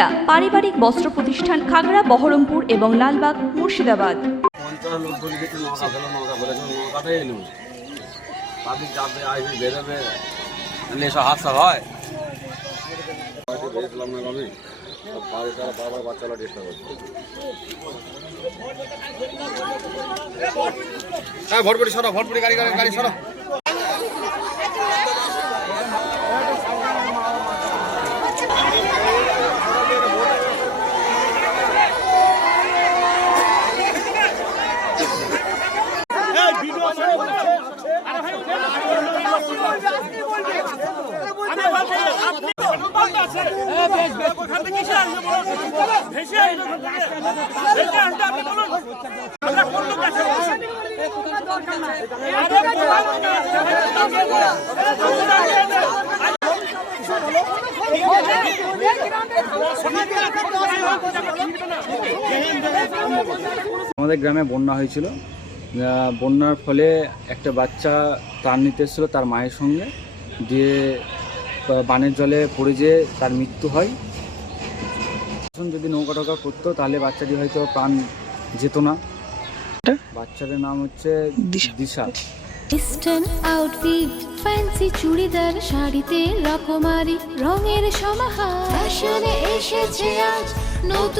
সুনিতা পারিবারিক বস্ত্র প্রতিষ্ঠান খাগড়া, বহরমপুর এবং লালবাগ, মুর্শিদাবাদ। হয় সরো ভটভটি গাড়ি গাড়ি গাড়ি আমাদের গ্রামে বন্যা হয়েছিল। বন্যার ফলে একটা বাচ্চা প্রাণ নিতে এসেছিল তার মায়ের সঙ্গে। দিয়ে বানের জলে পড়ে যেয়ে তার মৃত্যু হয়। এখন যদি নৌকা টৌকা করতো তাহলে বাচ্চাটি হয়তো প্রাণ যেত না। বাচ্চাটার নাম হচ্ছে Disha. Eastern outfit fancy churidar শাড়িতে রকমারি রঙের সমাহার। ফ্যাশনে এসেছে আজ নতুন